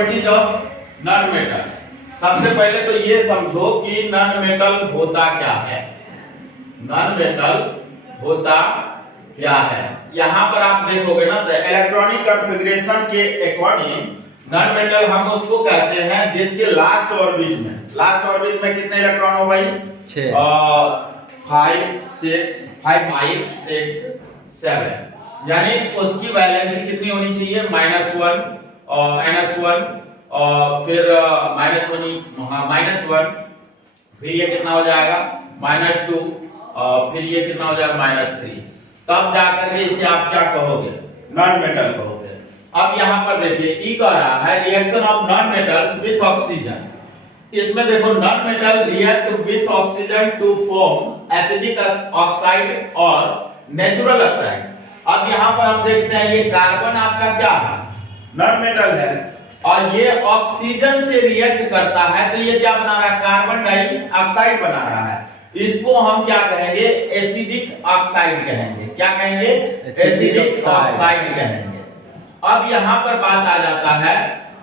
Properties of non metal. सबसे पहले तो ये समझो कि नॉन मेटल होता क्या है। नॉन मेटल होता क्या है, यहां पर आप देखोगे ना, तो इलेक्ट्रॉनिक कॉन्फ़िगरेशन के अकॉर्डिंग नॉन मेटल हम उसको कहते हैं जिसके लास्ट ऑर्बिट में कितने इलेक्ट्रॉन हो भाई? 5 6 7, यानी उसकी वैलेंसी कितनी होनी चाहिए? -1 और -1 और फिर -1, फिर ये कितना हो जाएगा? -2 और फिर ये कितना हो जाएगा? -3। तब जाकर के इसे आप क्या कहोगे? नॉन मेटल कहोगे। अब यहाँ पर देखिए ई कह रहा है reaction of non metals with oxygen. इसमें देखो non metal react with oxygen to form acidic oxide और नेचुरल ऑक्साइड। अब यहाँ पर हम देखते हैं ये कार्बन आपका क्या है? नॉन मेटल है और ये ऑक्सीजन से रिएक्ट करता है, तो ये क्या बना रहा है? कार्बन डाइऑक्साइड बना रहा है। इसको हम क्या कहेंगे? एसिडिक ऑक्साइड कहेंगे। क्या कहेंगे? एसिडिक ऑक्साइड कहेंगे। अब यहाँ पर बात आ जाता है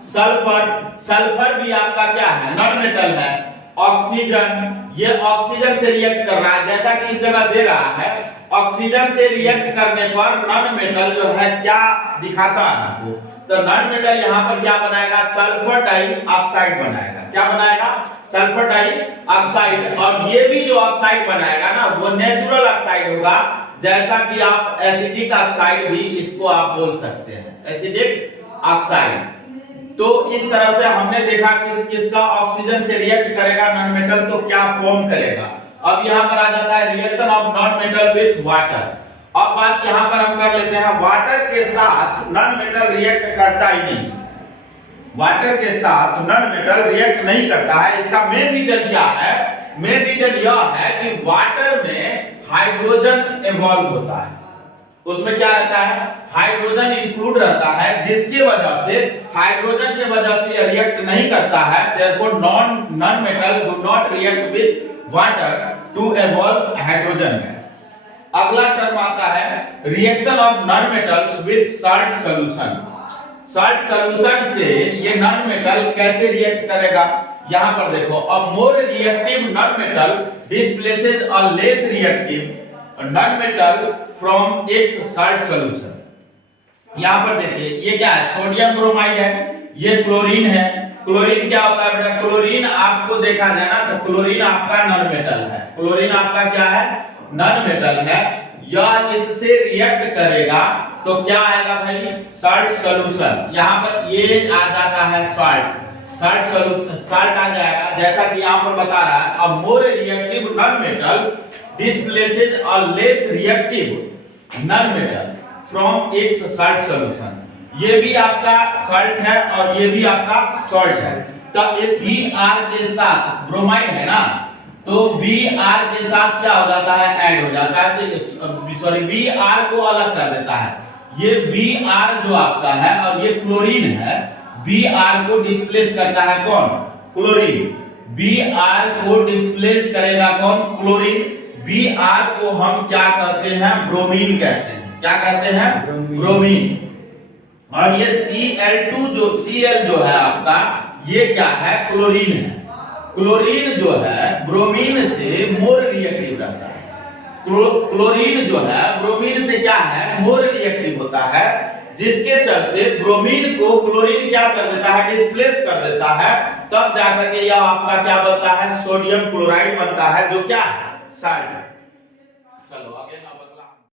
सल्फर भी आपका क्या है? नॉन मेटल है। ऑक्सीजन, ये ऑक्सीजन से रिएक्ट कर रहा है, जैसा कि इस जगह दे रहा है। ऑक्सीजन से रिएक्ट करने पर नॉन मेटल जो है क्या दिखाता है आपको? तो नॉन मेटल यहाँ पर क्या बनाएगा? सल्फर डाइऑक्साइड बनाएगा। क्या बनाएगा? Sulphur dioxide. और ये भी जो ऑक्साइड बनाएगा ना, वो नेचुरल ऑक्साइड होगा, जैसा कि आप एसिडिक ऑक्साइड भी इसको आप बोल सकते हैं, एसिडिक ऑक्साइड। तो इस तरह से हमने देखा किसका ऑक्सीजन से रिएक्ट करेगा नॉन मेटल, तो क्या फॉर्म करेगा। अब यहाँ पर आ जाता है reaction of non metal with water. अब बात यहाँ पर हम कर लेते हैं, वाटर के साथ नॉन मेटल रिएक्ट करता ही नहीं। वाटर के साथ नॉन मेटल रिएक्ट नहीं करता है। इसका मेन रीजन क्या है? मेन रीजन यह है कि वाटर में हाइड्रोजन इवॉल्व होता है, उसमें क्या रहता है? हाइड्रोजन इंक्लूड रहता है, जिसकी वजह से हाइड्रोजन के वजह से यह रिएक्ट नहीं करता है। Therefore non metal do not react with water to evolve hydrogen gas. अगला टर्म आता है reaction of non metals with salt solution. Salt solution से ये नॉन मेटल कैसे रिएक्ट करेगा? यहां पर देखो, a more reactive non metal displaces a less reactive non metal from its salt solution. यहां पर देखिए ये क्या है? सोडियम ब्रोमाइड है, ये क्लोरीन है। क्लोरीन क्या होता है बेटा? क्लोरीन आपको देखा जाए ना, तो क्लोरीन आपका नॉन मेटल है। क्लोरीन आपका क्या है? नॉन मेटल है। यह इससे रिएक्ट करेगा तो क्या आएगा भाई? Salt solution. यहाँ पर ये आ जाता है सॉल्ट आ जाएगा, जैसा कि यहाँ पर बता रहा है a more reactive non metal displaces a less reactive non metal from its salt solution. ये भी आपका सॉल्ट है और ये भी आपका सॉल्ट है। तो इस Br के साथ ब्रोमाइड है ना, तो Br के साथ क्या हो जाता है? ऐड हो जाता है, सॉरी Br को अलग कर देता है। ये Br जो आपका है और ये क्लोरीन है, Br को डिस्प्लेस करता है कौन? क्लोरीन। Br को डिस्प्लेस करेगा कौन? क्लोरीन। Br को हम क्या कहते हैं? ब्रोमीन कहते हैं। क्या कहते हैं? ब्रोमीन। और ये Cl जो है आपका, ये क्या है? क्लोरीन है। क्लोरीन जो है ब्रोमीन से मोर रिएक्टिव रहता है। क्लोरीन जो है ब्रोमीन से क्या है? मोर रिएक्टिव होता है, जिसके चलते ब्रोमीन को क्लोरीन क्या कर देता है? डिस्प्लेस कर देता है। तब जाकर के यह आपका क्या बनता है? सोडियम क्लोराइड बनता है, जो क्या है? सॉल्ट। चलो आगे ना